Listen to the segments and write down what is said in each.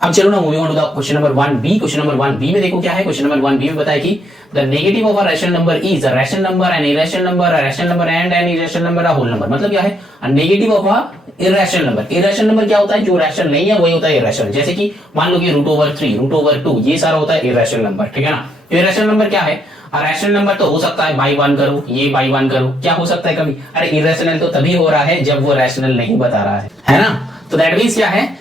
अब चलो ना moving on to the question number 1b। Question number 1b में देखो क्या है। क्वेश्चन नंबर 1b में बताया कि the negative of a rational number is a rational number an irrational number a rational number and an irrational number a whole number. मतलब क्या है negative of a irrational number. Irrational number क्या होता है, जो रैशनल नहीं है वही होता है इरेशनल। जैसे कि मान लो कि √3 √2 ये सारा होता है इरेशनल नंबर, ठीक है ना। तो इरेशनल नंबर क्या है, रैशनल नंबर तो हो सकता है बाई 1 करो, ये बाई 1 करो, क्या हो सकता है कभी। अरे इरेशनल तो तभी हो रहा है जब वो रैशनल नहीं बता रहा है ना। तो दैट मींस क्या है,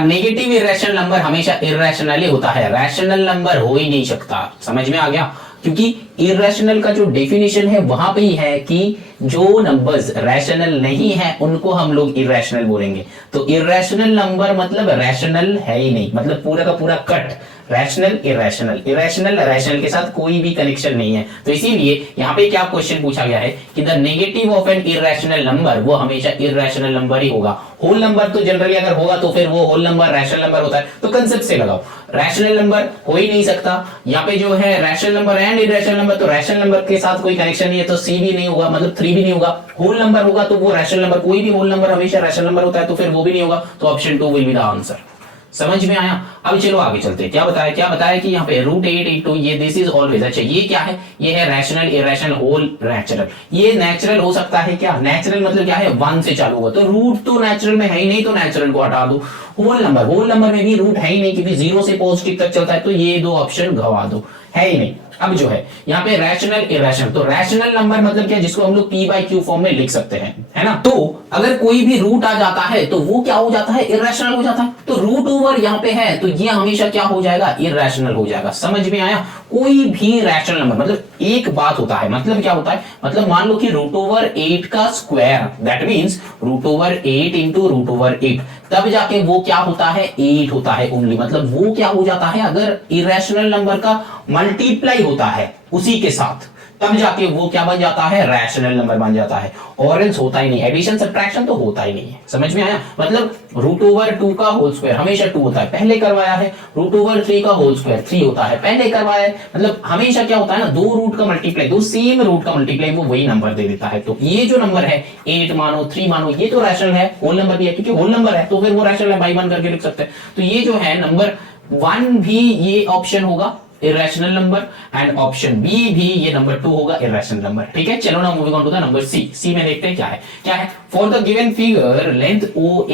नेगेटिव इरेशनल नंबर हमेशा इरेशनल ही होता है, रैशनल नंबर हो ही नहीं सकता। समझ में आ गया, क्योंकि इरेशनल का जो डेफिनेशन है वहां पे ही है कि जो नंबर्स रैशनल नहीं है उनको हम लोग इरेशनल बोलेंगे। तो इरेशनल नंबर मतलब रैशनल है ही नहीं, मतलब पूरा का पूरा cut rational irrational, irrational rational के साथ कोई भी कनेक्शन नहीं है। तो इसीलिए यहाँ पे क्या क्वेश्चन पूछा गया है कि the negative of N irrational number, वो हमेशा इरेशनल नंबर ही होगा। होल नंबर तो जनरली अगर होगा तो फिर वो होल नंबर रैशनल नंबर होता है। तो कंसेप्ट से लगाओ, रैशनल नंबर हो ही नहीं सकता। यहाँ पे जो है rational number and irrational number, तो रैशनल नंबर के साथ कोई कनेक्शन नहीं है, तो सी भी नहीं होगा, मतलब 3 भी नहीं होगा। होल नंबर होगा तो वो रैशनल नंबर, कोई भी होल नंबर हमेशा रैशनल नंबर होता है, तो फिर वो भी नहीं होगा। तो option 2 will be the answer. समझ में आया। अब चलो आगे चलते हैं। क्या बताया कि यहाँ पे √8 इंटू ये दिस इज ऑलवेज। अच्छा ये क्या है, ये है रैशनल इरेशनल होल नेचुरल। ये नेचुरल हो सकता है क्या, नेचुरल मतलब क्या है 1 से चालू हुआ, तो रूट तो नेचुरल में है ही नहीं, तो नेचुरल को हटा दो। होल नंबर में भी रूट है ही नहीं, क्योंकि 0 से पॉजिटिव तक चलता है, तो ये दो ऑप्शन गवा दो, है ही नहीं। अब जो है यहाँ पे रैशनल इरेशनल, तो रैशनल नंबर मतलब क्या, जिसको हम लोग p/q फॉर्म में लिख सकते हैं, है ना। तो अगर कोई भी रूट आ जाता है तो वो क्या हो जाता है, इरेशनल हो जाता है। तो रूट ओवर यहाँ पे है तो ये हमेशा क्या हो जाएगा, इरेशनल हो जाएगा। समझ में आया। कोई भी रैशनल नंबर, मतलब एक बात होता है, मतलब क्या होता है, मतलब मान लो कि √8 का स्क्वायर, दैट मींस √8 इंटू √8, तब जाके वो क्या होता है, 8 होता है ओनली। मतलब वो क्या हो जाता है, अगर इरेशनल नंबर का मल्टीप्लाई होता है उसी के साथ, तब जाके वो क्या बन जाता है, रैशनल नंबर बन जाता है। और एल्स होता ही नहीं, एडिशन सब्ट्रैक्शन तो होता ही नहीं है। समझ में आया। मतलब √2 का होल स्क्वायर हमेशा 2 होता है, पहले करवाया है। √3 का होल स्क्वायर 3 होता है, पहले करवाया है। मतलब हमेशा क्या होता है ना, दो रूट का मल्टीप्लाई, दो सेम रूट का मल्टीप्लाई, वो वही नंबर दे देता है। तो ये जो नंबर है 8 मानो 3 मानो, ये तो रैशनल है, होल नंबर भी है, क्योंकि होल नंबर है तो फिर वो रैशनल है, बाई 1 करके लिख सकते हैं। तो ये जो है नंबर 1 भी ये ऑप्शन होगा irrational number, and option B भी ये नंबर 2 होगा इरेशनल नंबर। ठीक है, चलो ना moving on to the number C में देखते हैं क्या है। For the given figure length O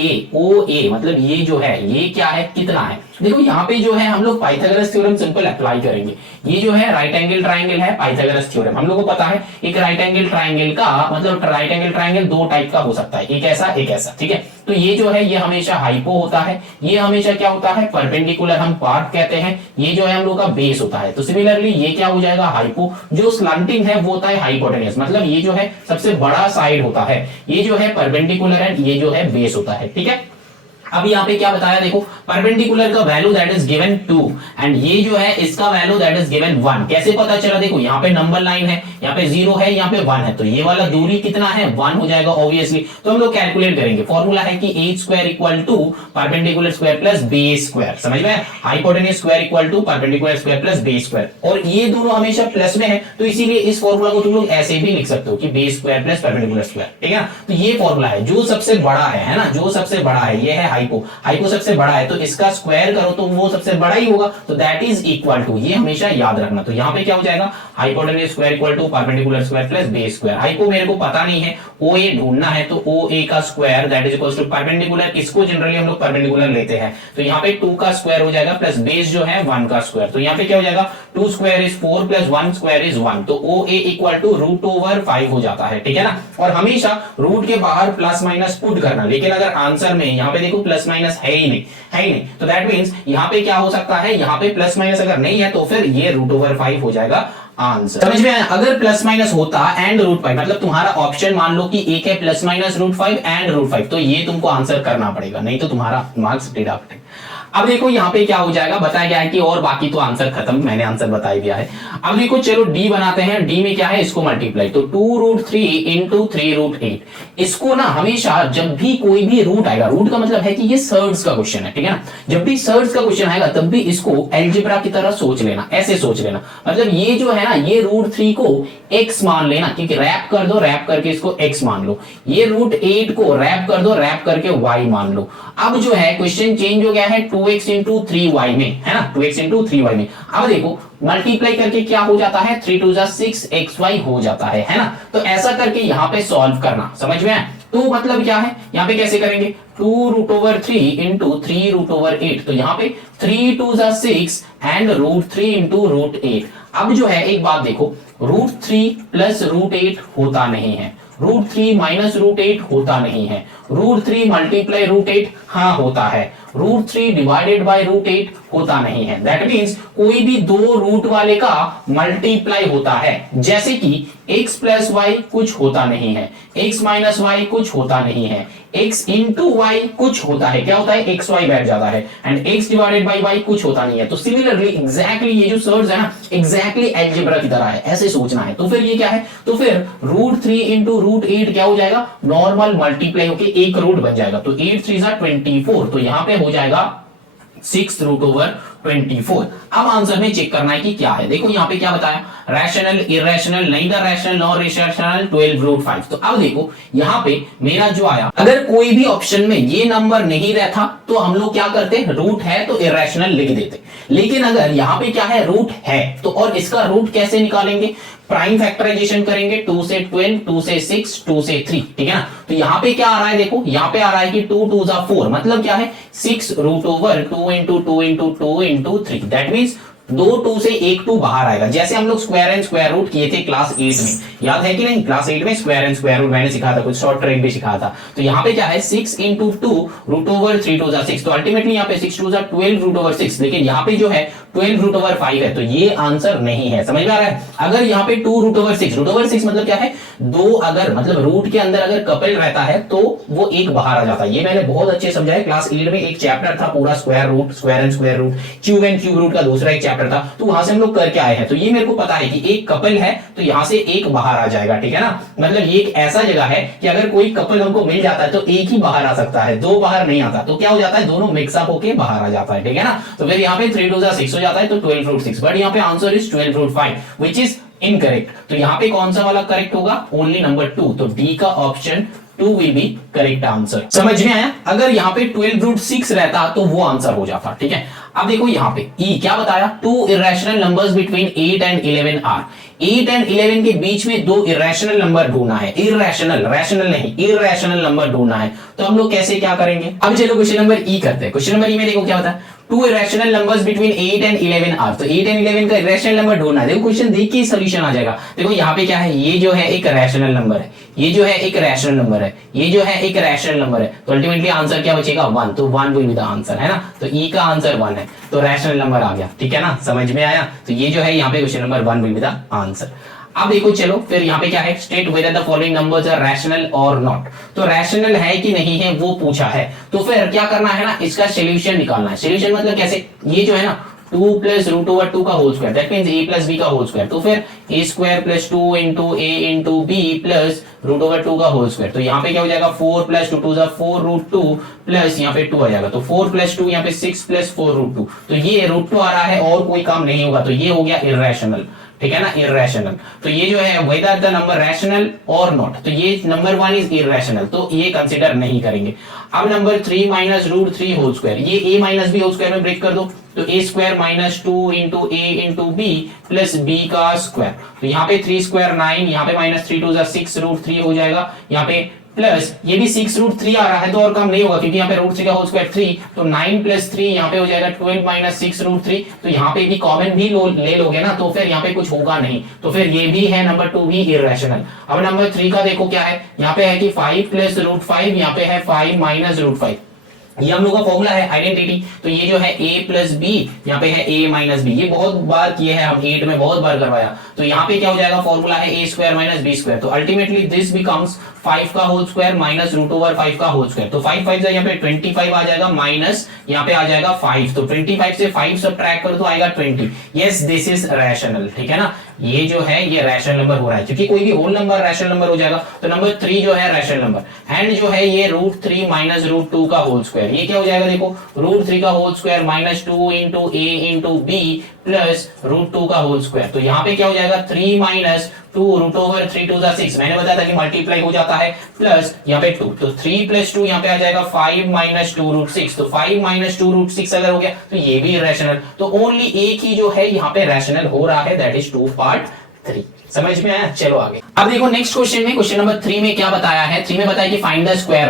A मतलब ये जो है ये क्या है, कितना है। देखो यहाँ पे जो है हम लोग पाइथागोरस थ्योरम सिंपल अप्लाई करेंगे। ये जो है राइट एंगल ट्राइंगल है, पाइथागोरस थ्योरम हम लोग को पता है। एक राइट एंगल ट्राइंगल का मतलब राइट एंगल ट्राइंगल दो टाइप का हो सकता है, एक ऐसा एक ऐसा, ठीक है। तो ये जो है ये हमेशा हाइपो होता है, ये हमेशा क्या होता है, परपेंडिकुलर हम पार्ट कहते हैं। ये जो है हम लोग का बेस होता है। तो सिमिलरली ये क्या हो जाएगा, हाइपो। जो स्लंटिंग है वो होता है हाइपोटेन्यूस, मतलब ये जो है सबसे बड़ा साइड होता है। ये जो है परपेंडिकुलर है, ये जो है बेस होता है, ठीक है। अब यहाँ पे क्या बताया, देखो परपेंडिकुलर का value that is given 2 and ये जो है इसका वैल्यू दैट इज गिवन 1। कैसे पता चला, देखो यहाँ पे नंबर लाइन है, यहाँ पे 0 है, यहाँ पे 1 है, तो ये वाला दूरी कितना है, 1 हो जाएगा ऑब्वियसली। तो हम लोग कैलकुलेट करेंगे, फॉर्मूला है कि a square equal to perpendicular square plus base square. समझ में, hypotenuse square equal to perpendicular square plus base square, और ये दोनों हमेशा प्लस में है, तो इसीलिए इस फॉर्मूला को तुम लोग ऐसे भी लिख सकते हो कि base square plus perpendicular square, ठीक है। तो ये फॉर्मूला है, जो सबसे बड़ा है ना, जो सबसे बड़ा है ये है हाइपो, हाइपो सबसे बड़ा है, तो इसका स्क्वायर करो तो वो सबसे बड़ा ही होगा, तो दैट इज इक्वल टू, ये हमेशा याद रखना। तो यहाँ पे क्या हो जाएगा, hypotenuse square equal to perpendicular square plus base square. Hypo मेरे को पता नहीं है, OA ढूंढना है, तो OA का square that is equal to perpendicular, इसको जनरली हम लोग परपेंडिकुलर लेते हैं, तो यहाँ पे 2 का स्क्वायर हो जाएगा प्लस बेस जो है 1 का स्क्वायर। तो यहाँ पे क्या हो जाएगा, 2 square is 4 plus 1 square is 1, तो OA इक्वल टू √5 हो जाता है, ठीक है ना। और हमेशा रूट के बाहर प्लस माइनस पुट करना, लेकिन अगर आंसर में यहाँ पे देखो प्लस माइनस है ही नहीं, तो दैट मींस यहाँ पे क्या हो सकता है, यहाँ पे प्लस माइनस अगर नहीं है तो फिर ये √5 हो जाएगा आंसर। समझ में आया। अगर प्लस माइनस होता एंड √5, मतलब तुम्हारा ऑप्शन मान लो कि एक है प्लस माइनस √5 एंड √5, तो ये तुमको आंसर करना पड़ेगा, नहीं तो तुम्हारा मार्क्स डिडक्ट है। अब देखो यहाँ पे क्या हो जाएगा, बताया गया है कि और बाकी तो आंसर खत्म, मैंने आंसर बता दिया है। अब देखो चलो डी बनाते हैं। डी में क्या है, इसको मल्टीप्लाई, तो 2√3 इंटू 3√8। इसको ना हमेशा जब भी कोई भी रूट आएगा, रूट का मतलब है कि ये सर्ड्स का क्वेश्चन है, ठीक है ना। जब भी सर्ड्स का क्वेश्चन आएगा तब भी इसको एलजेब्रा की तरह सोच लेना, ऐसे सोच लेना। मतलब ये जो है ना, ये √3 को x मान लेना, क्योंकि रैप कर दो, रैप करके इसको x मान लो। ये √8 को रैप कर दो, रैप करके y मान लो। अब जो है क्वेश्चन चेंज हो गया है, 2x इंटू 3y में, है ना, 2x इंटू 3y में। अब देखो मल्टीप्लाई करके क्या हो जाता है, 3 2 6xy हो जाता है ना। तो ऐसा करके यहाँ पे सॉल्व करना, समझ में आया। तो मतलब क्या है, यहाँ पे कैसे करेंगे, 2√3 इंटू 3√8, तो यहाँ पे 3 2 6 एंड √3 इंटू √8। अब जो है एक बात देखो, √3 प्लस √8 होता नहीं है, √3 माइनस √8 होता नहीं है, √3 मल्टीप्लाई √8 हाँ होता है, √3 डिवाइडेड बाय √8 होता नहीं है। दैट मीन्स कोई भी दो रूट वाले का मल्टीप्लाई होता है, जैसे कि x प्लस वाई कुछ होता नहीं है, x माइनस वाई कुछ होता नहीं है, x इंटू वाई कुछ होता है, क्या होता है, एक्स वाई बैठ जाता है, and x divided by y कुछ होता नहीं है। तो सिमिलरली एग्जैक्टली ये जो सर्च है ना, एग्जैक्टली अलजेब्रा की तरह है, ऐसे सोचना है। तो फिर ये क्या है, तो फिर √3 इंटू √8 क्या हो जाएगा, नॉर्मल मल्टीप्लाई होके एक रूट बन जाएगा, तो 8 3 24, तो यहां पे हो जाएगा 6√24। अब आंसर में चेक करना है कि क्या है। देखो यहाँ पे क्या बताया, rational, irrational, neither rational nor irrational, 12√5। तो अब देखो यहाँ पे मेरा जो आया, अगर कोई भी ऑप्शन में ये नंबर नहीं रहता तो हम लोग क्या करते, रूट है तो इरेशनल लिख देते। लेकिन अगर यहाँ पे क्या है, रूट है तो, और इसका रूट कैसे निकालेंगे, प्राइम फैक्टराइजेशन करेंगे, 2 से 12, 2 से 6, 2 से 3, ठीक है ना। तो यहाँ पे क्या आ रहा है, देखो यहाँ पे आ रहा है कि 2 2 4, मतलब क्या है, 6√2 into 2 into 2 into 3। That means 2 2 से 1 2 बाहर आएगा, जैसे हम लोग स्क्वायर एंड स्क्वायर रूट किए थे क्लास 8 में, याद है कि नहीं, क्लास 8 में स्क्वायर एंड स्क्वायर रूट मैंने सिखाया था, कुछ शॉर्ट ट्रिक भी सिखाया था। तो यहाँ पे क्या है, 6 इंटू 2 √3 2 6, तो अल्टीमेटली यहाँ पे 6 2 12√6, लेकिन यहाँ पे जो है 12√5 है, तो ये आंसर नहीं है, समझ में आ रहा है। अगर यहाँ पे 2√6 मतलब क्या है, दो अगर मतलब रूट के अंदर अगर कपल रहता है तो वो एक बाहर आ जाता है। ये मैंने बहुत अच्छे समझाया, क्लास 8 में एक चैप्टर था पूरा square root, square and square root, cube and cube root का दूसरा एक चैप्टर था, तो वहां से हम लोग करके आए हैं। तो ये मेरे को पता है कि एक कपल है तो यहां से एक बाहर आ जाएगा, ठीक है ना। मतलब ये एक ऐसा जगह है कि अगर कोई कपल हमको मिल जाता है तो एक ही बाहर आ सकता है, दो बाहर नहीं आता, तो क्या हो जाता है, दोनों मिक्सअप होके बाहर आ जाता है, ठीक है ना। तो फिर यहाँ पे 3 2 6 हो जाता है, तो 12√6, बट यहाँ पे answer is 12√5 which is incorrect. तो यहाँ पे कौन सा वाला करेक्ट होगा, ओनली नंबर 2, तो डी का option 2 will be correct answer. समझ में आया। अगर यहाँ पे 12√6 रहता तो वो आंसर हो जाता, ठीक है। अब देखो यहाँ पे ई क्या बताया, 2 irrational numbers between 8 and 11 are, 8 and 11 के बीच में दो इरेशनल नंबर ढूंढना है, इरेशनल, रैशनल नहीं, इरेशनल नंबर ढूंढना है। तो हम लोग कैसे क्या करेंगे, अब चलो क्वेश्चन नंबर ई करते हैं। क्वेश्चन नंबर ई में देखो क्या होता है, 2 irrational numbers between 8 and 11 are, तो 8 and 11 का irrational नंबर ढूंढना है। देखो क्वेश्चन देख के सॉल्यूशन आ जाएगा। देखो यहाँ पे क्या है, ये जो है एक रैशनल नंबर है, ये जो है एक रैशनल नंबर है, ये जो है एक रैशनल नंबर है, तो अल्टीमेटली आंसर क्या बचेगा, 1, तो 1 विल बी द आंसर, है ना। तो ई का आंसर 1 है, तो रैशनल नंबर आ गया, ठीक है ना, समझ में आया। तो ये जो है यहाँ पे question number 1 will be the answer. अब देखो चलो फिर यहाँ पे क्या है, state whether the following numbers are rational और नॉट, तो रैशनल है कि नहीं है वो पूछा है। तो फिर क्या करना है ना, इसका सॉल्यूशन निकालना है। सॉल्यूशन मतलब कैसे, ये जो है ना 2 प्लस √2 का whole square, that means a plus b का होल स्क्वायर, तो फिर a square plus 2 into a into b plus √2 का होल स्क्वायर। तो यहाँ पे क्या हो जाएगा, 4 प्लस 2 4 √2 प्लस यहाँ पे 2 आ जाएगा, तो 4 प्लस 2 यहाँ पे 6 प्लस 4 √2, तो ये √2 आ रहा है और कोई काम नहीं होगा, तो ये हो गया इर्रेशनल, ठीक है ना, इर्रेशनल। तो ये जो है वेदर द नंबर रैशनल और नॉट, तो ये नंबर 1 इज इर्रेशनल, तो ये कंसीडर नहीं करेंगे। अब नंबर 3 माइनस √3 होल स्क्वायर, ये a minus B whole square में ब्रेक कर दो, तो a square minus 2 into a into B plus b का स्क्वायर, तो यहाँ पे 3 स्क्वायर 9, यहाँ पे माइनस 3 2 6 √3 हो जाएगा, यहाँ पे प्लस ये भी 6√3 आ रहा है तो और काम नहीं होगा क्योंकि यहाँ पे √3 का होल स्क्वायर 3, तो 9 प्लस 3 यहाँ पे हो जाएगा 12 माइनस 6√3, तो यहाँ पे भी कॉमन भी ले लोगे ना, तो फिर यहाँ पे कुछ होगा नहीं, तो फिर ये भी है नंबर 2 भी इर्रेशनल। अब नंबर 3 का देखो क्या है, यहाँ पे है कि 5 प्लस √5, यहाँ पे है 5 माइनस √5, ये हम लोग का फॉर्मूला है आइडेंटिटी, तो ये जो है a प्लस बी, यहाँ पे है a माइनस बी, ये बहुत बार किए हैं हम 8 में, बहुत बार करवाया। तो यहाँ पे क्या हो जाएगा, फॉर्मूला है a square minus B square, तो अल्टीमेटली दिस बिकम्स 5 का होल स्क्वायर माइनस √5 का होल स्क्वायर, तो 5 5 यहाँ पे 25 आ जाएगा, माइनस यहाँ पे आ जाएगा 5, तो 25 से 5 सब्ट्रैक्ट कर दो आएगा 20। यस दिस इज रैशनल, ठीक है ना, ये जो है ये रैशनल नंबर हो रहा है, क्योंकि कोई भी होल नंबर रैशनल नंबर हो जाएगा। तो नंबर 3 जो है रैशनल नंबर, एंड जो है ये √3 माइनस √2 का होल स्क्वायर, ये क्या हो जाएगा, देखो √3 का whole square minus 2 into a into B plus √2 का होल स्क्वायर, तो यहाँ पे क्या हो जाएगा 3 माइनस 2√3 मैंने बताया था कि मल्टीप्लाई हो जाता है, प्लस यहाँ पे 2, तो 3 + 2 यहाँ पे आ जाएगा 5 - 2√6, तो 5 - 2√6 अगर हो गया तो ये भी इरेशनल। तो ओनली एक ही जो है यहाँ पे रैशनल हो रहा है, दैट इज 2 पार्ट 3। समझ में आया? चलो आगे। अब देखो नेक्स्ट क्वेश्चन में, क्वेश्चन नंबर 3 में क्या बताया है? 3 में बताया कि फाइंड द स्क्वायर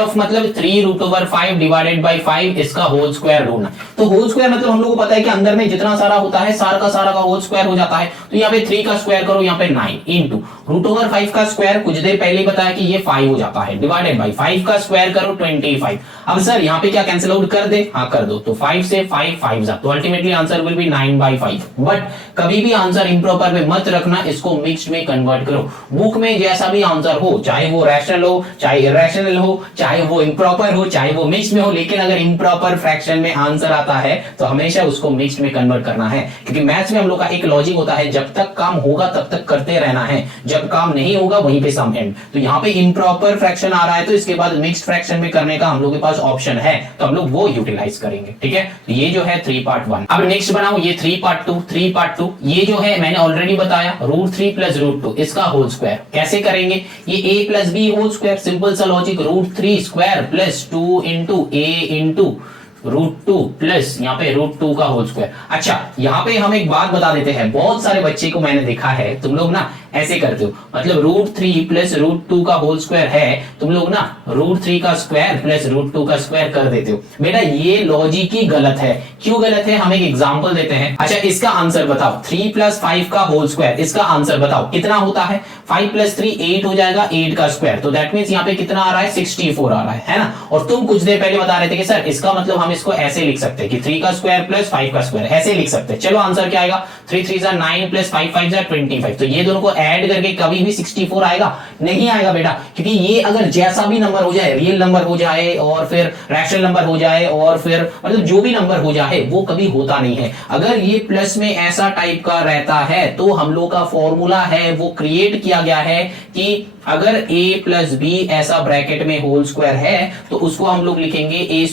ऑफ मतलब 3√5 डिवाइडेड बाय 5 इसका होल स्क्वायर ढूंढना। तो होल स्क्वायर मतलब हम लोगों को पता है कि अंदर में जितना सारा होता है सारा का होल स्क्वायर हो जाता है। तो यहाँ पे 3 का स्क्वायर करो, यहाँ पे 9 इंटू √5 का स्क्वायर कुछ देर पहले ही बताया कि ये 5 हो जाता है, डिवाइडेड बाय 5 का स्क्वायर करो 25। अब सर यहाँ पे क्या कैंसिल आउट कर दे? हाँ कर दो। तो 5 से 5 जा, तो ultimately answer will be 9/5। But कभी भी आंसर इंप्रॉपर में मत रखना, इसको मिक्स्ड में कन्वर्ट करो। बुक में जैसा भी आंसर हो, चाहे वो रैशनल हो, चाहे इरेशनल हो, चाहे वो इम्प्रॉपर हो, चाहे वो मिक्स्ड में हो, लेकिन अगर इम्प्रॉपर फ्रैक्शन में आंसर आता है तो हमेशा उसको मिक्स्ड में कन्वर्ट करना है। क्योंकि मैथ्स में हम लोग का एक लॉजिक होता है, जब तक काम होगा तब तक करते रहना है, जब काम नहीं होगा वहीं पे सम एंड। तो यहाँ पे इम्प्रॉपर फ्रैक्शन आ रहा है तो इसके बाद मिक्स्ड फ्रैक्शन में करने का हम लोग के पास ऑप्शन है, तो हम लोग वो यूटिलाइज करेंगे। ठीक है, तो ये जो है 3/1। अब नेक्स्ट बनाओ ये 3/2। ये जो है मैंने ऑलरेडी बताया, √3 + √2 इसका होल स्क्वायर। कैसे करेंगे? ये a + b whole square, simple सा लॉजिक, √3 स्क्वायर + 2 * a * √2 प्लस यहाँ पे √2 का होल स्क्वायर। अच्छा यहाँ पे हम एक बात बता देते हैं, बहुत सारे बच्चे को मैंने देखा है, तुम लोग ना ऐसे करते हो, मतलब √3 + √2 का होल स्क्वायर है, तुम लोग ना √3 का स्क्वायर + √2 का स्क्वायर कर देते हो। बेटा ये लॉजिक ही गलत है। क्यों गलत है? हम एक एग्जांपल देते हैं। अच्छा इसका आंसर बताओ, 3 + 5 का होल स्क्वायर, इसका आंसर बताओ कितना होता है? 5 + 3 8 हो जाएगा, 8 का स्क्वायर। तो दैट मींस यहाँ पे कितना आ रहा है? 64 आ रहा है ना। और तुम कुछ देर पहले बता रहे थे कि सर इसका मतलब हम इसको ऐसे लिख सकते हैं कि 3 का स्क्वायर + 5 का स्क्वायर, ऐसे लिख सकते हैं। चलो आंसर क्या आएगा? 3 3 9 + 5 5 25। तो ये दोनों को ऐड करके कभी भी 64 आएगा? नहीं आएगा बेटा, क्योंकि ये अगर जैसा भी नंबर हो जाए, रियल नंबर हो जाए और फिर रैशनल नंबर हो जाए और फिर मतलब जो भी नंबर हो जाए, वो कभी होता नहीं है। अगर ये प्लस में ऐसा टाइप का रहता है तो हम लोग का फॉर्मूला है वो क्रिएट किया गया है कि अगर a + b ऐसा ब्रैकेट में होल स्क्वायर है तो उसको हम लोग लिखेंगे a²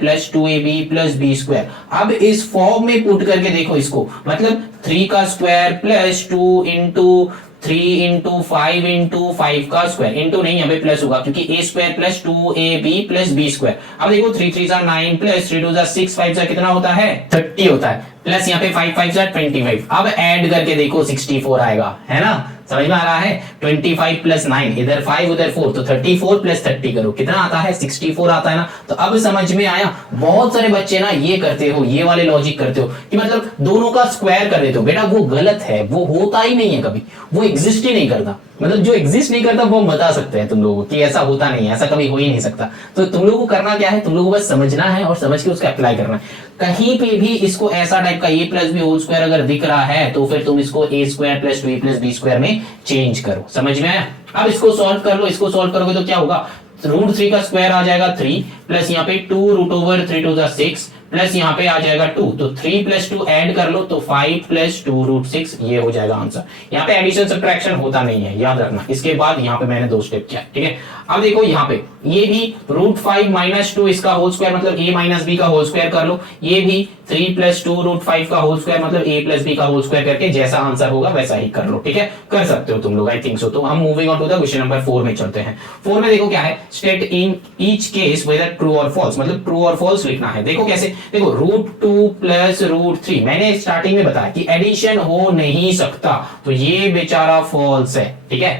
+ 2ab + b²। अब इस फॉर्म में पुट करके देखो इसको, मतलब 3 का स्क्वायर + 2 * 3 * 5 * 5 का स्क्वायर, इंटू नहीं यहाँ पे प्लस होगा क्योंकि a² + 2ab + b²। अब देखो 3 3 9 + 3 2 6 5 कितना होता है? 30 होता है, प्लस यहाँ पे 5 5 25। अब ऐड करके देखो 64 आएगा, है ना? समझ में आ रहा है? 25 + 9, इधर 5 उधर 4, तो 34 + 30 करो, कितना आता है? 64 आता है ना। तो अब समझ में आया? बहुत सारे बच्चे ना ये करते हो, ये वाले लॉजिक करते हो कि मतलब दोनों का स्क्वायर कर देते हो। बेटा वो गलत है, वो होता ही नहीं है कभी, वो एग्जिस्ट ही नहीं करता। मतलब जो एग्जिस्ट नहीं करता वो हम बता सकते हैं तुम लोगों को कि ऐसा होता नहीं है, ऐसा कभी हो ही नहीं सकता। तो तुम लोगों को करना क्या है? तुम लोगों को बस समझना है और समझ के उसका अप्लाई करना है। कहीं पे भी इसको ऐसा टाइप का a + b होल स्क्वायर अगर दिख रहा है तो फिर तुम इसको a² + 2a + b² में चेंज करो। समझ में आया? अब इसको सॉल्व कर लो, इसको सॉल्व करोगे तो क्या होगा? √3 का स्क्वायर आ जाएगा 3, प्लस यहाँ पे 2√3 2 6, प्लस यहाँ पे आ जाएगा 2, तो 3 + 2 ऐड कर लो तो 5 + 2√6, ये हो जाएगा आंसर। यहाँ पे एडिशन सब्ट्रैक्शन होता नहीं है, याद रखना। इसके बाद यहाँ पे मैंने 2 स्टेप किया, ठीक है। अब देखो यहाँ पे ये भी √5 - 2 इसका होल स्क्वायर मतलब a - b का होल स्क्वायर कर लो, ये भी 3 + 2 √5 का होल स्क्वायर मतलब a + b का होल स्क्वायर करके जैसा आंसर होगा वैसा ही कर लो, ठीक है। कर सकते हो तुम लोग, आई थिंक सो। तो हम moving on to the question number 4 में चलते हैं। 4 में देखो क्या है? State in each case whether true और फॉल्स, मतलब ट्रू और फॉल्स लिखना है। देखो कैसे? देखो √2 + √3 मैंने स्टार्टिंग में बताया कि एडिशन हो नहीं सकता, तो ये बेचारा फॉल्स है, ठीक है।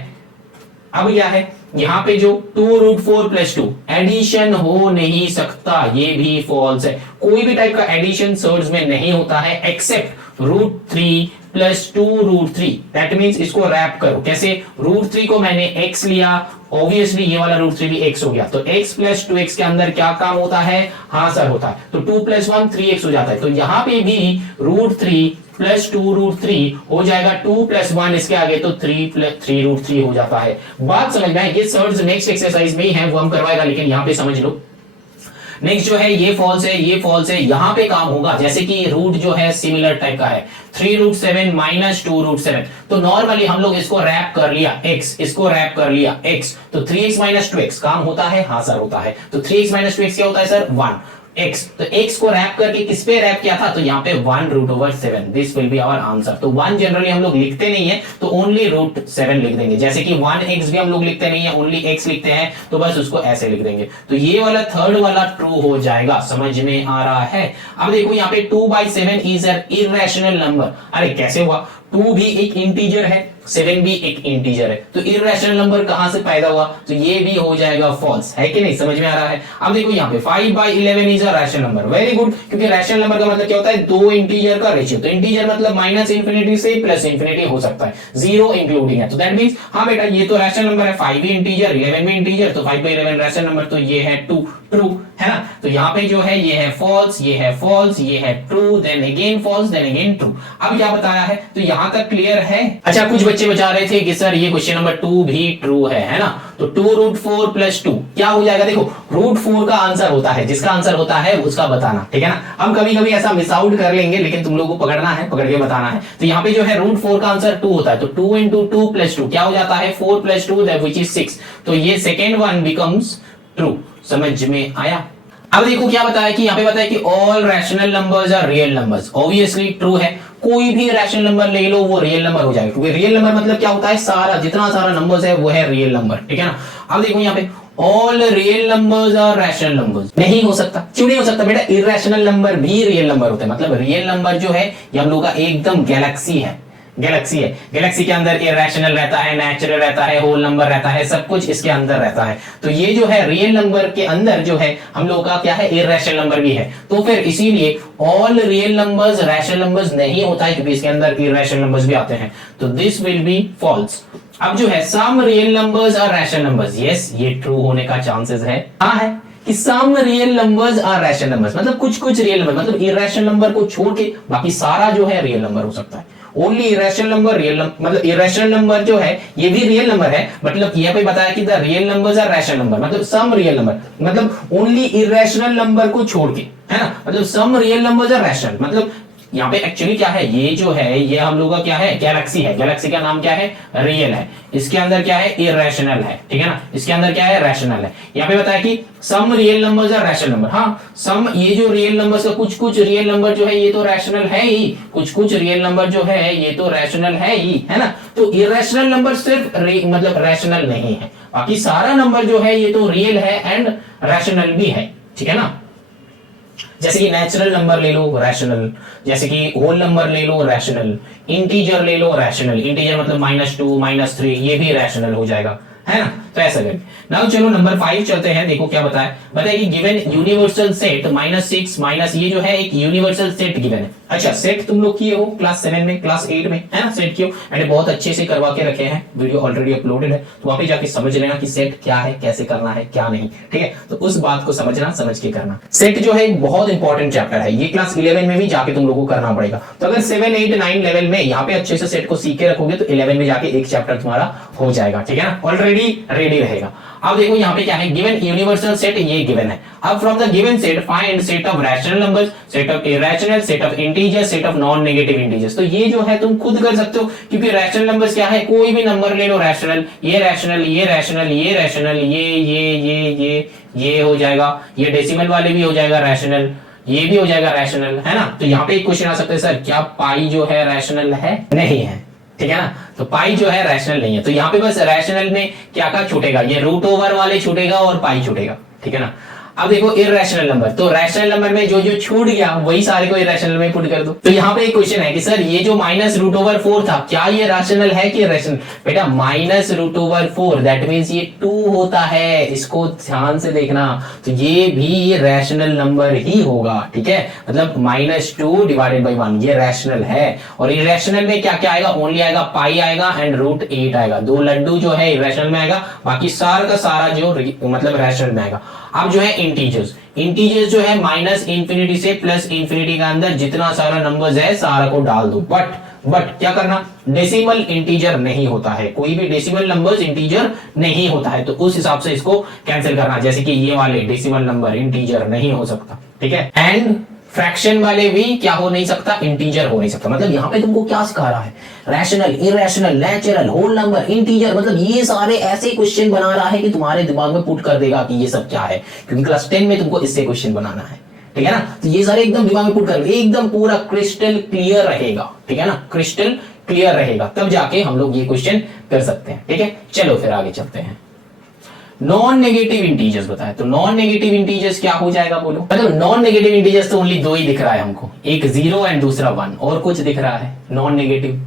अब क्या है यहाँ पे जो 2√4 + 2 एडिशन हो नहीं सकता, ये भी फॉल्स है। कोई भी टाइप का एडिशन सर्ड्स में नहीं होता है एक्सेप्ट √3 + 2√3। दैट मींस इसको रैप करो। कैसे? √3 को मैंने x लिया, ऑब्वियसली ये वाला √3 भी x हो गया, तो x + 2x के अंदर क्या काम होता है? हाँ सर होता है, तो 2 + 1 3x हो जाता है। तो यहाँ पे भी √3 + 2√3 हो जाएगा, 2 + 1 इसके आगे तो 3 + 3√3 हो जाता है। बात समझ में आए? ये सर्ड्स नेक्स्ट एक्सरसाइज में ही है, वो हम करवाएगा, लेकिन यहाँ पे समझ लो। नेक्स्ट जो है ये फॉल्स है, ये फॉल्स है, यहां पे काम होगा। जैसे कि रूट जो है सिमिलर टाइप का है, 3√7 - 2√7, तो नॉर्मली हम लोग इसको रैप कर लिया x, इसको रैप कर लिया x, तो 3x - 2x काम होता है? हाँ सर होता है। तो 3x - 2x क्या होता है सर? 1, x, तो x को रैप करके किस पे रैप किया था, तो यहाँ पे 1√7, this will be our answer. तो 1 जनरली हम लोग लिखते नहीं है, तो ओनली √7 लिख देंगे। जैसे कि 1x भी हम लोग लिखते नहीं है, ओनली x लिखते हैं, तो बस उसको ऐसे लिख देंगे। तो ये वाला थर्ड वाला ट्रू हो जाएगा, समझ में आ रहा है। अब देखो यहाँ पे 2/7 इज एन इर्रेशनल नंबर। अरे कैसे हुआ, 2 भी एक इंटीजर है, 7 भी एक इंटीजर है, तो इर्रेशनल नंबर कहां से पैदा हुआ, तो ये भी हो जाएगा फॉल्स, है कि नहीं, समझ में आ रहा है। अब देखो यहाँ पे 5/11 is a rational number, very good, क्योंकि रैशनल नंबर का मतलब क्या होता है, दो इंटीजर का रेशियो। तो इंटीजर मतलब -∞ से +∞ हो सकता है, 0 इंक्लूडिंग है, तो दैट मींस हाँ बेटा ये तो रैशनल नंबर है, 5 भी इंटीजर 11 भी इंटीजर, तो 5/11 रैशनल नंबर, तो ये है ट्रू, है ना। तो यहाँ पे जो है ये है फॉल्स, ये है फॉल्स, ये है true, then again false, then again true. अब क्या बताया है, तो यहाँ तक क्लियर है। अच्छा, कुछ बच्चे बता रहे थे कि सर ये क्वेश्चन नंबर 2 भी ट्रू है ना। तो 2√4 + 2 क्या हो जाएगा, देखो √4 का आंसर होता है, जिसका आंसर होता है उसका बताना, ठीक है ना। हम कभी कभी ऐसा मिस आउट कर लेंगे, लेकिन तुम लोगों को पकड़ना है, पकड़ के बताना है। तो यहाँ पे जो है √4 का आंसर 2 होता है, तो 2 × 2 + 2 क्या हो जाता है, 4 + 2 दैट व्हिच इज 6। तो ये सेकंड वन बिकम्स ट्रू, समझ में आया। अब देखो क्या बताया कि यहाँ पे बताया कि all rational numbers are real numbers, obviously true है। कोई भी रैशनल नंबर ले लो वो रियल नंबर हो जाएगा, क्योंकि रियल नंबर मतलब क्या होता है, सारा जितना सारा नंबर्स है वो है रियल नंबर, ठीक है ना। अब देखो यहाँ पे all real numbers are rational numbers, नहीं हो सकता। क्यों नहीं हो सकता बेटा, इर्रेशनल नंबर भी रियल नंबर होते हैं। मतलब रियल नंबर जो है ये हम लोग का एकदम गैलेक्सी है, गैलेक्सी है, गैलेक्सी के अंदर इरेशनल रहता है, नेचुरल रहता है, होल नंबर रहता है, सब कुछ इसके अंदर रहता है। तो ये जो है रियल नंबर के अंदर जो है हम लोग का क्या है, इरेशनल नंबर भी है। तो फिर इसीलिए all real numbers rational numbers नहीं होता है, क्योंकि इसके अंदर इरेशनल नंबर्स भी आते हैं। तो दिस विल बी फॉल्स। अब जो है some real numbers are rational numbers, yes ये ट्रू होने का चांसेस है, हाँ है कि some real numbers are rational numbers, मतलब कुछ कुछ रियल नंबर, मतलब इरेशनल नंबर को छोड़ के बाकी सारा जो है रियल नंबर हो सकता है। ओनली इरेशनल नंबर रियल, मतलब इरेशनल नंबर जो है ये भी रियल नंबर है, मतलब यहाँ पे बताया कि the real numbers are rational number, मतलब सम रियल नंबर, मतलब ओनली इरेशनल नंबर को छोड़ के, है ना, मतलब some real numbers are rational. मतलब यहाँ पे एक्चुअली क्या है, ये जो है ये हम लोग का क्या है, गैलेक्सी है, गैलेक्सी का नाम क्या है, रियल है। इसके अंदर क्या है, इरेशनल है, ठीक है ना, इसके अंदर क्या है, रैशनल है। यहाँ पे बताया कि some real numbers are rational number, हाँ सम, ये जो रियल नंबर्स का कुछ कुछ रियल नंबर जो है ये तो रैशनल है ही, कुछ कुछ रियल नंबर जो है ये तो रैशनल है ही, है ना। तो इरेशनल नंबर सिर्फ मतलब रैशनल नहीं है, बाकी सारा नंबर जो है ये तो रियल है एंड रैशनल भी है, ठीक है ना। जैसे कि नेचुरल नंबर ले लो रैशनल, जैसे कि होल नंबर ले लो रैशनल, इंटीजर ले लो रैशनल, इंटीजर मतलब -2 -3 ये भी रैशनल हो जाएगा, है ना। तो ऐसा करें। नाउ चलो नंबर 5 चलते हैं, देखो क्या बताया, बताया कि गिवन यूनिवर्सल सेट -6 माइनस, ये जो है एक यूनिवर्सल सेट गिवन है। अच्छा सेट तुम लोग किए हो क्लास 7 में, क्लास 8 में, है ना, सेट किए हो, मैंने बहुत अच्छे से करवा के रखे हैं, वीडियो ऑलरेडी अपलोडेड है, तो वहां पे जाके समझ लेना कि सेट क्या है, कैसे करना है, क्या नहीं, ठीक है। तो उस बात को समझना, समझ के करना। सेट जो है एक बहुत इंपॉर्टेंट चैप्टर है, ये क्लास 11 में भी जाके तुम लोगों को करना पड़ेगा। तो अगर 7 8 9 लेवल में यहाँ पे अच्छे से सेट को सीख के रखोगे तो 11 में जाके एक चैप्टर तुम्हारा हो जाएगा, ठीक है ना, ऑलरेडी रेडी रहेगा। अब देखो यहाँ पे क्या है, गिवन यूनिवर्सल सेट ये गिवन है। अब from the given set find set of rational numbers, set of irrational, set of integers, set of non negative integers. तो ये जो है तुम खुद कर सकते हो, क्योंकि रैशनल नंबर्स क्या है, कोई भी नंबर ले लो रैशनल, ये रैशनल, ये रैशनल, ये रैशनल, ये हो जाएगा, ये डेसिमल वाले भी हो जाएगा रैशनल, ये भी हो जाएगा रैशनल, है ना। तो यहाँ पे एक क्वेश्चन आ सकता है, सर क्या पाई जो है रैशनल है, नहीं है, ठीक है ना। तो पाई जो है रैशनल नहीं है, तो यहाँ पे बस रैशनल में क्या क्या छूटेगा, ये √ओवर वाले छूटेगा और पाई छूटेगा, ठीक है ना। अब देखो इरेशनल नंबर, तो रैशनल नंबर में जो जो छूट गया वही सारे को इरेशनल में पुट कर दो। तो यहाँ पे एक क्वेश्चन है कि सर ये जो -√4 था क्या ये रैशनल है कि इरेशनल, बेटा -√4 दैट मींस ये 2 होता है, इसको ध्यान से देखना। तो ये भी रैशनल नंबर ही होगा, ठीक है, मतलब -2 / 1 ये रैशनल है। और इरेशनल में क्या क्या आएगा, ओनली आएगा पाई आएगा एंड √8 आएगा, 2 लड्डू जो है इरेशनल में आएगा, बाकी सारा का सारा जो मतलब रैशनल में आएगा। अब जो है इंटीजर्स, इंटीजर्स जो है -∞ से +∞ के अंदर जितना सारा नंबर्स है सारा को डाल दो, बट क्या करना, डेसिमल इंटीजर नहीं होता है, कोई भी डेसिमल नंबर्स इंटीजर नहीं होता है, तो उस हिसाब से इसको कैंसिल करना। जैसे कि ये वाले डेसिमल नंबर इंटीजर नहीं हो सकता, ठीक है, एंड फ्रैक्शन वाले भी क्या हो नहीं सकता, इंटीजर हो नहीं सकता। मतलब यहाँ पे तुमको क्या सिखा रहा है, rational, irrational, natural, whole number, integer, मतलब ये सारे ऐसे क्वेश्चन बना रहा है कि तुम्हारे दिमाग में पुट कर देगा कि ये सब क्या है, क्योंकि क्लास 10 में तुमको इससे क्वेश्चन बनाना है, ठीक है ना। तो ये सारे एकदम दिमाग में पुट कर, एकदम पूरा क्रिस्टल क्लियर रहेगा, ठीक है ना, क्रिस्टल क्लियर रहेगा, तब जाके हम लोग ये क्वेश्चन कर सकते हैं, ठीक है। चलो फिर आगे चलते हैं। नॉन नेगेटिव इंटीजर्स बताए, तो नॉन नेगेटिव इंटीजर्स क्या हो जाएगा बोलो। मतलब नॉन नेगेटिव इंटीजर्स तो ओनली दो ही दिख रहा है हमको, एक 0 एंड दूसरा 1, और कुछ दिख रहा है नॉन नेगेटिव,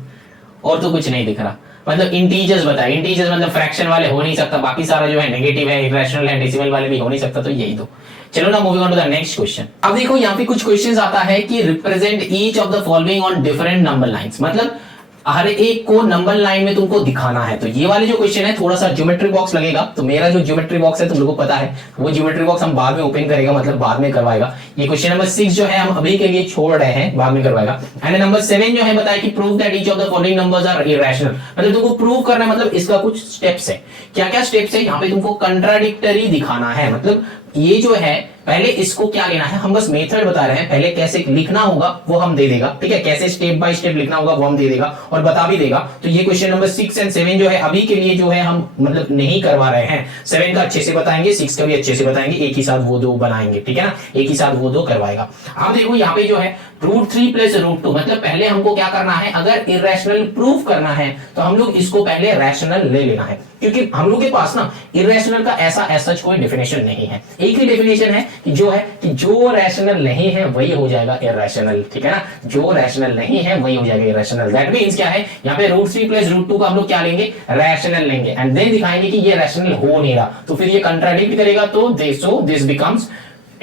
और तो कुछ नहीं दिख रहा। मतलब इंटीजर्स बताए, इंटीजर्स मतलब फ्रैक्शन वाले हो नहीं सकता, बाकी सारा जो है नेगेटिव है, इरेशनल है, डेसिमल वाले भी हो नहीं सकता, तो यही दो। चलो ना moving on to the next question. अब देखो यहाँ पे कुछ क्वेश्चंस आता है कि represent each of the following on different number lines, मतलब हर एक को नंबर लाइन में तुमको दिखाना है। तो ये वाले जो क्वेश्चन है थोड़ा सा ज्योमेट्री बॉक्स लगेगा, तो मेरा जो ज्योमेट्री बॉक्स है तुम लोगों को पता है, वो ज्योमेट्री बॉक्स हम बाद में ओपन करेगा, मतलब बाद में करवाएगा। ये क्वेश्चन नंबर 6 जो है हम अभी के लिए छोड़ रहे हैं, बाद में करवाएगा। एंड नंबर 7 जो है बताया कि prove that each of the following numbers are irrational, मतलब तुमको प्रूव करना है, मतलब इसका कुछ स्टेप्स है। क्या क्या स्टेप्स है यहाँ पे, तुमको कंट्राडिक्टरी दिखाना है। मतलब ये जो है पहले इसको क्या लेना है, हम बस मेथड बता रहे हैं, पहले कैसे लिखना होगा वो हम दे देगा, ठीक है, कैसे स्टेप बाय स्टेप लिखना होगा वो हम दे देगा और बता भी देगा। तो ये क्वेश्चन नंबर 6 एंड 7 जो है अभी के लिए जो है हम मतलब नहीं करवा रहे हैं। 7 का अच्छे से बताएंगे, 6 का भी अच्छे से बताएंगे, एक ही साथ वो दो बनाएंगे, ठीक है ना, एक ही साथ वो दो करवाएगा। आप देखो यहाँ पे जो है √3 + √2, मतलब पहले हमको क्या करना है, अगर इरेशनल प्रूफ करना है तो हम लोग इसको पहले रैशनल ले लेना है, क्योंकि हम लोग के पास ना इरेशनल का ऐसा कोई डेफिनेशन नहीं है। एक ही डेफिनेशन है कि जो है कि जो रैशनल नहीं है वही हो जाएगा इरेशनल, ठीक है ना, जो रैशनल नहीं है वही हो जाएगा इरेशनल। दैट मींस क्या है, यहाँ पे √3 + √2 का हम लोग क्या लेंगे, रैशनल लेंगे, एंड देन दिखाएंगे कि ये रैशनल हो नहीं रहा, तो फिर ये कंट्राडिक्ट करेगा, तो दिस बिकम्स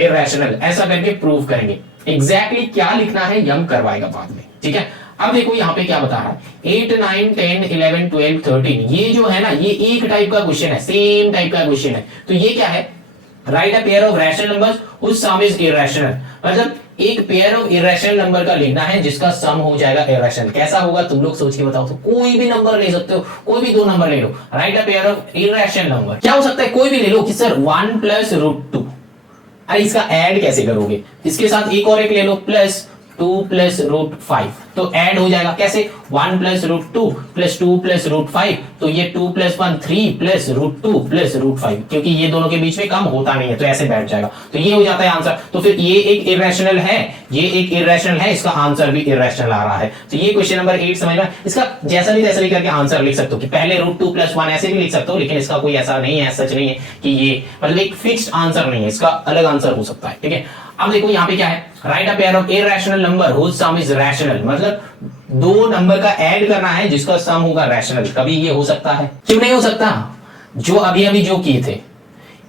इरेशनल, ऐसा करके प्रूव करेंगे। एग्जैक्टली क्या लिखना है ये हम करवाएगा बाद में, ठीक है। अब देखो यहाँ पे क्या बता रहा है, 8, 9, 10, 11, 12, 13, ये जो है ना ये एक टाइप का क्वेश्चन है, सेम टाइप का क्वेश्चन है। तो ये क्या है, write a pair of rational numbers whose sum is irrational, मतलब एक पेयर ऑफ इरेशनल नंबर का लिखना है जिसका सम हो जाएगा इरेशनल। कैसा होगा तुम लोग सोच के बताओ। तो कोई भी नंबर ले सकते हो, कोई भी दो नंबर ले लो, right a pair of irrational number, क्या हो सकता है, कोई भी ले लो कि सर 1 + √2, अरे इसका ऐड कैसे करोगे, इसके साथ एक और एक ले लो, +2 + √5, तो ऐड हो जाएगा कैसे, 1 + √2 + 2 + √5, तो ये 2 + 1 3 + √2 + √5, क्योंकि ये दोनों के बीच में कम होता नहीं है तो ऐसे बैठ जाएगा, तो ये हो जाता है आंसर। तो फिर ये एक इरेशनल है, ये एक इरेशनल है, इसका आंसर भी इरेशनल आ रहा है। तो ये क्वेश्चन नंबर 8 समझ में, इसका जैसा भी तैसा भी करके आंसर लिख सकते हो कि पहले √2 + 1 ऐसे भी लिख सकते हो, लेकिन इसका कोई ऐसा नहीं है, सच नहीं है कि ये मतलब एक फिक्स्ड आंसर नहीं है, इसका अलग आंसर हो सकता है, ठीक है। अब देखो यहाँ पे क्या है, write a pair of irrational number whose sum is rational, मतलब दो नंबर का ऐड करना है जिसका सम होगा रैशनल। कभी ये हो सकता है, क्यों नहीं हो सकता, जो अभी जो किए थे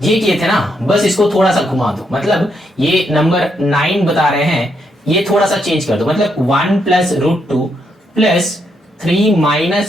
ये किए थे ना, बस इसको थोड़ा सा घुमा दो, मतलब ये नंबर 9 बता रहे हैं, ये थोड़ा सा चेंज कर दो, मतलब 1 + √2 + 3 -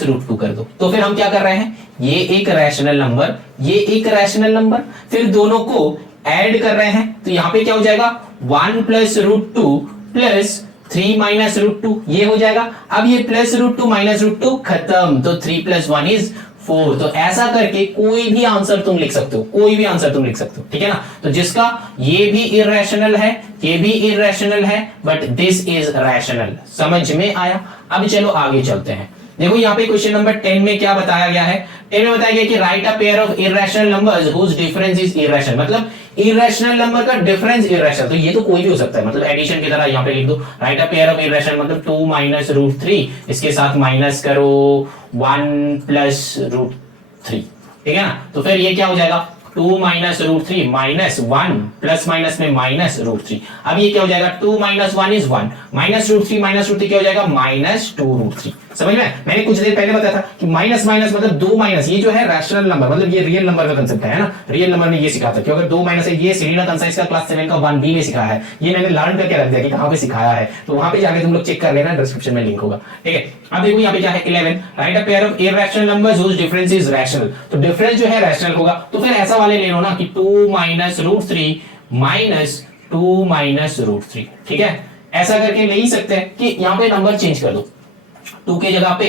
√2 कर दो, तो फिर हम क्या कर रहे हैं, ये एक रैशनल नंबर, ये एक रैशनल नंबर, फिर दोनों को ऐड कर रहे हैं, तो यहां पे क्या हो जाएगा, 1 + √2 + 3 - √2, ये हो जाएगा। अब ये +√2 - √2 खत्म, तो 3 + 1 = 4। तो ऐसा करके कोई भी आंसर तुम लिख सकते हो, कोई भी आंसर तुम लिख सकते हो, ठीक है ना। तो जिसका ये भी इरेशनल है, ये भी इरेशनल है, बट दिस इज रैशनल। समझ में आया। अब चलो आगे चलते हैं। देखो यहाँ पे क्वेश्चन नंबर 10 में क्या बताया गया है, 10 में बताया गया कि write a pair of irrational numbers whose difference is irrational, मतलब इरेशनल नंबर का डिफरेंस इरेशनल, तो ये तो कोई भी हो सकता है, मतलब एडिशन की तरह यहाँ पे लिख दो, right a pair of irrational, मतलब 2 - √3, इसके साथ माइनस करो 1 + √3, ठीक है ना। तो फिर ये क्या हो जाएगा, 2 - √3 -1 प्लस माइनस में -√3। अब ये क्या हो जाएगा, 2 - 1 = 1, -√3 क्या हो जाएगा, -2√3। समझ में, मैंने कुछ देर पहले बताया था कि माइनस माइनस मतलब दो माइनस, ये जो है रैशनल नंबर, मतलब ये रियल नंबर का कंसेप्ट है ना, रियल नंबर में ये सिखाता है कि अगर दो माइनस है, ये सेलिना कंसाइस का क्लास 7 का 1B में सिखाया है, ये मैंने लर्न करके रख दिया कि कहां पे सिखाया है, तो वहां पे जाके तुम लोग चेक कर लेना, डिस्क्रिप्शन में लिंक होगा, ठीक है। अब देखो यहाँ पे क्या है, 11, write a pair of irrational numbers whose difference is rational, तो डिफरेंस जो है रैशनल होगा, तो फिर ऐसा वाले ले लो ना कि 2 - √3 -2 - √3, ठीक है। ऐसा करके ले ही सकते हैं कि यहाँ पे नंबर चेंज कर दो, 2 के जगह पे,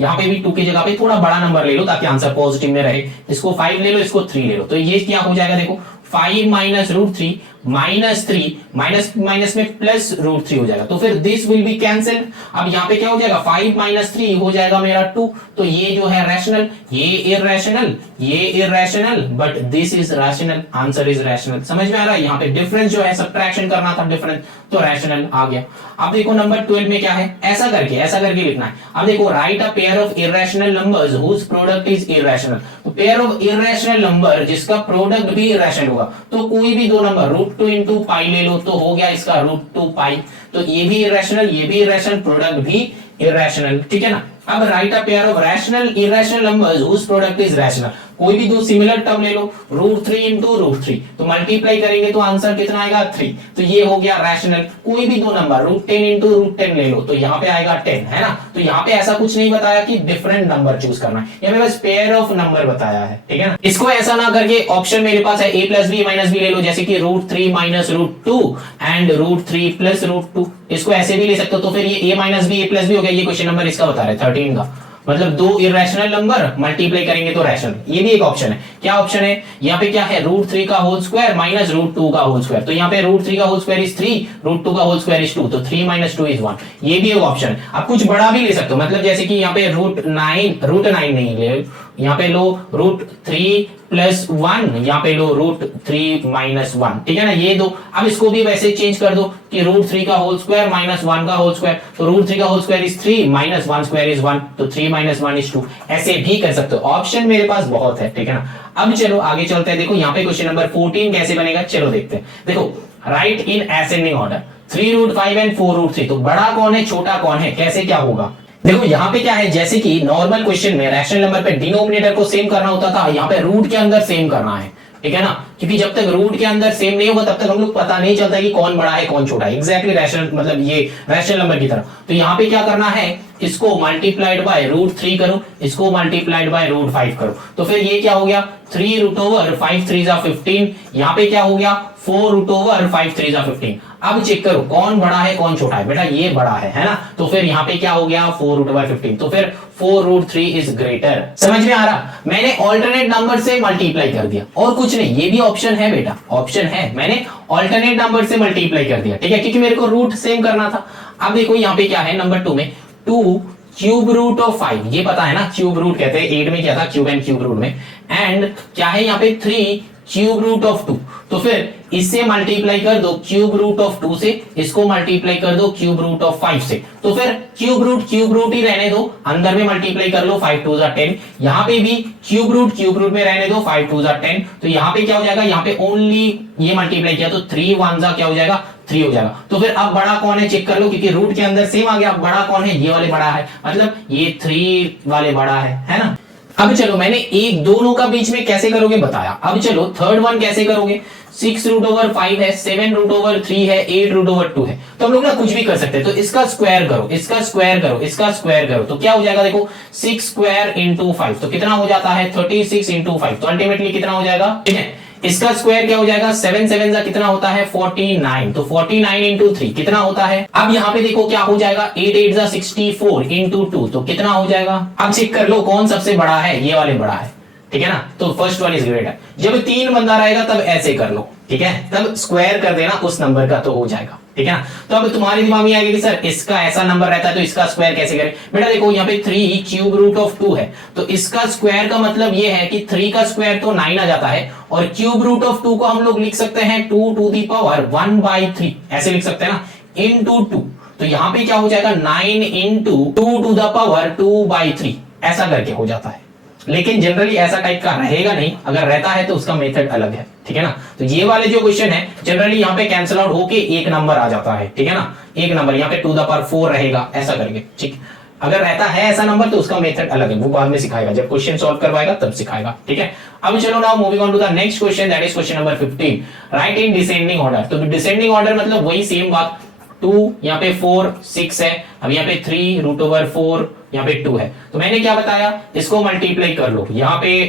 यहाँ पे भी 2 के जगह पे थोड़ा बड़ा नंबर ले लो ताकि आंसर पॉजिटिव में रहे, इसको 5 ले लो, इसको 3 ले लो, तो ये क्या हो जाएगा, देखो 5 - √3 माइनस थ्री, माइनस माइनस में प्लस रूट थ्री हो जाएगा, तो फिर दिस विल बी कैंसिल। अब यहाँ पे क्या हो जाएगा, 5 माइनस थ्री हो जाएगा मेरा 2, तो ये जो है रैशनल, ये इरैशनल, ये irrational, but this is rational, answer is rational. समझ में आ रहा है, यहाँ पे डिफरेंस जो है सब्ट्रैक्शन करना था डिफरेंस, तो रैशनल आ गया। अब देखो नंबर 12 में क्या है, ऐसा करके लिखना है। अब देखो write a pair of irrational numbers whose product is irrational, तो पेयर ऑफ इरैशनल नंबर जिसका प्रोडक्ट भी इरैशनल होगा, तो कोई भी दो नंबर √2 इंटू पाई ले लो, तो हो गया इसका √2 पाई, तो ये भी इरैशनल, ये भी इरैशनल, प्रोडक्ट भी इरैशनल, ठीक है ना। अब write a pair of rational irrational numbers whose product is rational, कोई भी दो सिमिलर टर्म ले लो, √3 इंटू √3, तो मल्टीप्लाई करेंगे तो आंसर कितना आएगा 3, तो ये हो गया रैशनल। कोई भी दो नंबर √10 इंटू √10 ले लो, तो यहाँ पे आएगा 10, है ना। तो यहाँ पे ऐसा कुछ नहीं बताया कि डिफरेंट नंबर चूज करना है, यहाँ पे बस पेयर ऑफ नंबर बताया है, ठीक है ना। इसको ऐसा ना करके ऑप्शन मेरे पास है a plus b minus b ले लो, जैसे कि √3 माइनस √2 एंड √3 प्लस √2, इसको ऐसे भी ले सकते हो, तो फिर ये a minus b a plus b हो गया। ये क्वेश्चन नंबर इसका बता रहे 13 का, मतलब दो इरैशनल नंबर मल्टीप्लाई करेंगे तो रैशनल, ये भी एक ऑप्शन है। क्या ऑप्शन है, यहाँ पे क्या है, √3 का होल स्क्वायर माइनस √2 का होल स्क्वायर, तो यहाँ पे √3 का होल स्क्वायर इज 3, √2 का होल स्क्वायर इज 2, तो 3 माइनस 2 इज 1, ये भी एक ऑप्शन है। आप कुछ बड़ा भी ले सकते हो, मतलब जैसे कि यहाँ पे √9 नहीं ले, यहाँ पे लो √3 प्लस 1, यहाँ पे लो √3 माइनस 1, ठीक है ना, ये दो। अब इसको भी वैसे चेंज कर दो कि √3 का होल स्क्वायर माइनस 1 का होल स्क्वायर, तो √3 का whole square is 3 minus 1 square is 1, तो 3 माइनस 1 इज 2, ऐसे भी कर सकते हो। ऑप्शन मेरे पास बहुत है, ठीक है ना। अब चलो आगे चलते हैं। देखो यहाँ पे क्वेश्चन नंबर 14 कैसे बनेगा, चलो देखते हैं। देखो right in ascending order 3√5 and 4√3, तो बड़ा कौन है छोटा कौन है, कैसे क्या होगा। देखो यहाँ पे क्या है, जैसे कि नॉर्मल क्वेश्चन में रैशनल नंबर पे डिनोमिनेटर को सेम करना होता था, यहाँ पे रूट के अंदर सेम करना है, ठीक है ना, क्योंकि जब तक रूट के अंदर सेम नहीं होगा तब तक हम लोग पता नहीं चलता कि कौन बड़ा है कौन छोटा है, एग्जैक्टली रैशनल मतलब ये रैशनल नंबर की तरह। तो यहाँ पे क्या करना है, इसको मल्टीप्लाइड बाय √3 करो, इसको मल्टीप्लाइड बाय √5 करो, तो फिर ये क्या हो गया 3√5 3 जा 15, यहाँ पे क्या हो गया 4√5 3 जा 15। अब चेक करो कौन बड़ा है कौन छोटा है, बेटा ये बड़ा है ना, तो फिर यहाँ पे क्या हो गया 4√15, तो फिर 4√3 इज ग्रेटर। समझ में आ रहा, मैंने ऑल्टरनेट नंबर से मल्टीप्लाई कर दिया और कुछ नहीं, ये भी ऑप्शन है बेटा, ऑप्शन है, मैंने ऑल्टरनेट नंबर से मल्टीप्लाई कर दिया, ठीक है, क्योंकि मेरे को रूट सेम करना था। अब देखो यहाँ पे क्या है नंबर 2 में 2 क्यूब रूट ऑफ 5, ये पता है ना, क्यूब रूट कहते हैं, 8 में क्या था क्यूब एंड क्यूब रूट में, एंड क्या है यहाँ पे 3 क्यूब रूट ऑफ 2, तो फिर इससे मल्टीप्लाई कर दो क्यूब रूट ऑफ 2 से, इसको मल्टीप्लाई कर दो क्यूब रूट ऑफ 5 से, तो फिर क्यूब रूट ही रहने दो, अंदर में मल्टीप्लाई कर लो 5 2 जा 10, यहाँ पे भी क्यूब रूट में रहने दो 5 2 जा 10, तो यहाँ पे क्या हो जाएगा, यहाँ पे ओनली ये मल्टीप्लाई किया तो 3 1 जा क्या हो जाएगा 3 हो जाएगा। तो फिर अब बड़ा कौन है चेक कर लो, क्योंकि रूट के अंदर सेम आ गया, अब बड़ा कौन है, ये वाले बड़ा है, मतलब ये 3 वाले बड़ा है ना। अब चलो मैंने एक दोनों का बीच में कैसे करोगे बताया, अब चलो थर्ड वन कैसे करोगे, 6√5 है, 7√3 है, 8√2 है, तो हम लोग ना कुछ भी कर सकते हैं, तो इसका स्क्वायर करो, इसका स्क्वायर करो, इसका स्क्वायर करो, तो क्या हो जाएगा देखो 6 स्क्वायर इंटू 5, तो कितना हो जाता है 36 इंटू 5, तो अल्टीमेटली कितना हो जाएगा, ठीक है। इसका स्क्वायर क्या हो जाएगा 7 7 जा कितना होता है 49, तो 49 इंटू 3 कितना होता है। अब यहाँ पे देखो क्या हो जाएगा 8 8 जा 64 इंटू 2, तो कितना हो जाएगा। अब चेक कर लो कौन सबसे बड़ा है, ये वाले बड़ा है, ठीक है ना, तो फर्स्ट वन इज ग्रेटर। जब 3 बंदा रहेगा तब ऐसे कर लो, ठीक है, तब स्क्वायर कर देना उस नंबर का तो हो जाएगा, ठीक है ना। तो अब तुम्हारे दिमाग में आएगा कि सर इसका ऐसा नंबर रहता है तो इसका स्क्वायर कैसे करें। बेटा देखो यहाँ पे 3 क्यूब रूट ऑफ 2 है, तो इसका स्क्वायर का मतलब ये है कि 3 का स्क्वायर तो 9 आ जाता है, और क्यूब रूट ऑफ 2 को हम लोग लिख सकते हैं 2 टू दी पावर 1/3, ऐसे लिख सकते हैं ना, इनटू 2, तो यहाँ पे क्या हो जाएगा 9 इंटू 2 टू द पावर 2/3, ऐसा करके हो जाता है। लेकिन जनरली ऐसा टाइप का रहेगा नहीं, अगर रहता है तो उसका मेथड अलग है, ठीक है ना। तो ये वाले जो क्वेश्चन है जनरली यहाँ पे कैंसिल आउट होके एक नंबर आ जाता है, ठीक है ना, एक नंबर यहाँ पे 2 द पावर 4 रहेगा, ऐसा करके, ठीक। अगर रहता है ऐसा नंबर तो उसका मेथड अलग है, वो बाद में सिखाएगा, जब क्वेश्चन सॉल्व करवाएगा तब सिखाएगा, ठीक है। अब चलो now moving on to the next question, that is question number 15, write in descending order. तो डिसेंडिंग ऑर्डर मतलब वही सेम बात, 2 यहाँ पे 4 6 है, अब यहाँ पे 3√4 यहाँ पे 2 है, तो मैंने क्या बताया, इसको मल्टीप्लाई कर लो, यहाँ पे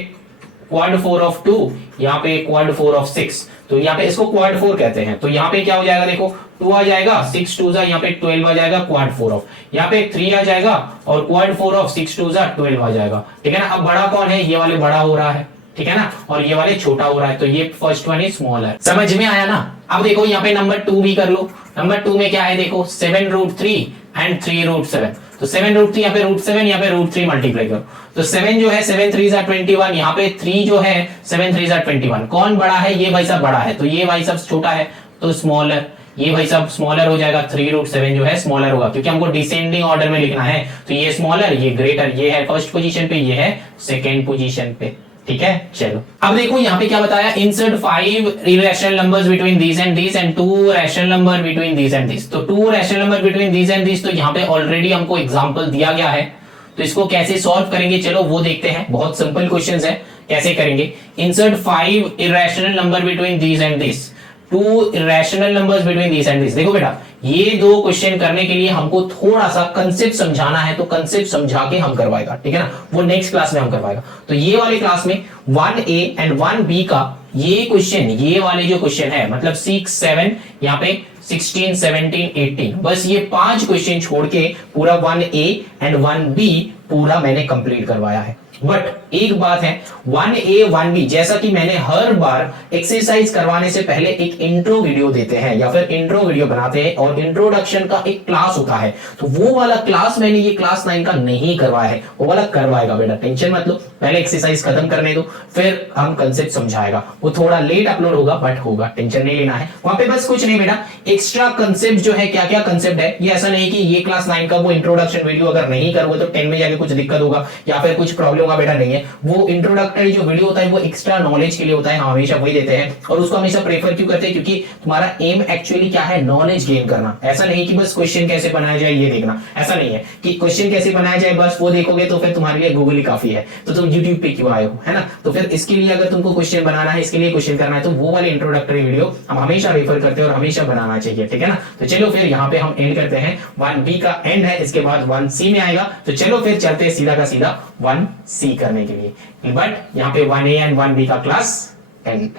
क्वाड 4 ऑफ 2, यहाँ पे क्वाड 4 ऑफ 6, तो यहाँ पे इसको क्वाड 4 कहते हैं, तो यहाँ पे क्या हो जाएगा देखो 2 आ जाएगा, 6 2 जा यहाँ पे 12 आ जाएगा, क्वाड 4 ऑफ, यहाँ पे 3 आ जाएगा और क्वाड 4 ऑफ 6 2 जा 12 आ जाएगा, ठीक है ना। अब बड़ा कौन है, ये वाले बड़ा हो रहा है, ठीक है ना, और ये वाले छोटा हो रहा है, तो ये फर्स्ट वन इज स्मॉलर। समझ में आया ना। अब देखो यहाँ पे नंबर 2 भी कर लो। नंबर 2 में क्या है देखो, 7√3 एंड 3√7। तो 7√3 यहाँ पे √7, यहाँ पे √3 मल्टीप्लाई करो, तो 7 जो है 7 3 21, यहाँ पे 3 जो है 7 3 21। कौन बड़ा है, ये भाई साहब बड़ा है, तो ये भाई साहब छोटा है तो स्मॉलर, ये भाई साहब स्मॉलर हो जाएगा, 3√7 जो है स्मॉलर होगा, क्योंकि हमको डिसेंडिंग ऑर्डर में लिखना है, तो ये स्मॉलर, ये ग्रेटर, ये है फर्स्ट पोजीशन पे, ये है सेकंड पोजीशन पे। ठीक है, चलो अब देखो यहाँ पे क्या बताया, insert 5 irrational numbers between these and these and 2 rational number between these and these। तो 2 rational number between these and these, तो यहाँ पे ऑलरेडी हमको एग्जांपल दिया गया है, तो इसको कैसे सॉल्व करेंगे चलो वो देखते हैं। बहुत सिंपल क्वेश्चंस है, कैसे करेंगे। Insert 5 irrational number between these and these, 2 irrational numbers between these and these। देखो बेटा, ये दो क्वेश्चन करने के लिए हमको थोड़ा सा कंसेप्ट समझाना है, तो कंसेप्ट समझा के हम करवाएगा, ठीक है ना, वो नेक्स्ट क्लास में हम करवाएगा। तो ये वाले क्लास में 1A एंड 1B का ये क्वेश्चन, ये वाले जो क्वेश्चन है, मतलब 6 7 यहाँ पे 16 17 18, बस ये 5 क्वेश्चन छोड़ के पूरा 1A एंड 1B पूरा मैंने कंप्लीट करवाया है। बट एक बात है, 1A 1B जैसा कि मैंने हर बार एक्सरसाइज करवाने से पहले एक इंट्रो वीडियो देते हैं या फिर इंट्रो वीडियो बनाते हैं, और इंट्रोडक्शन का एक क्लास होता है, तो वो वाला क्लास मैंने ये क्लास 9 का नहीं करवाया है, वो वाला करवाएगा बेटा, टेंशन मत लो। पहले एक्सरसाइज खत्म करने दो, फिर हम कंसेप्ट समझाएगा, वो थोड़ा लेट अपलोड होगा बट होगा, टेंशन नहीं लेना है। वहां पे बस कुछ नहीं बेटा, एक्स्ट्रा कंसेप्ट जो है, क्या क्या कंसेप्ट है, ये ऐसा नहीं कि ये क्लास 9 का वो इंट्रोडक्शन वीडियो अगर नहीं करोगे तो 10 में जाके कुछ दिक्कत होगा या फिर कुछ प्रॉब्लम होगा, बेटा नहीं है। वो इंट्रोडक्टरी जो वीडियो होता है वो एक्स्ट्रा नॉलेज के लिए होता है, हम हमेशा वही देते हैं, और उसको हमेशा प्रेफर क्यों करते हैं, क्योंकि तुम्हारा एम एक्चुअली क्या है, नॉलेज गेन करना। ऐसा नहीं कि बस क्वेश्चन कैसे बनाया जाए ये देखना, ऐसा नहीं है कि क्वेश्चन कैसे बनाया जाए बस वो देखोगे तो फिर तुम्हारे लिए गूगल ही काफी है, तो तुम यूट्यूब पे क्यों आए हो, है ना। तो फिर इसके लिए अगर तुमको क्वेश्चन बनाना है, इसके लिए क्वेश्चन करना है, तो वो वाली इंट्रोडक्टरी वीडियो हम हमेशा रेफर करते हैं और हमेशा बनाना चाहिए, ठीक है ना। तो चलो फिर यहाँ पे हम एंड करते हैं, 1B का एंड है, इसके बाद 1C में आएगा, तो चलो फिर चलते हैं सीधा का सीधा 1C करने के लिए। बट यहाँ पे 1A एंड 1B का क्लास एंड।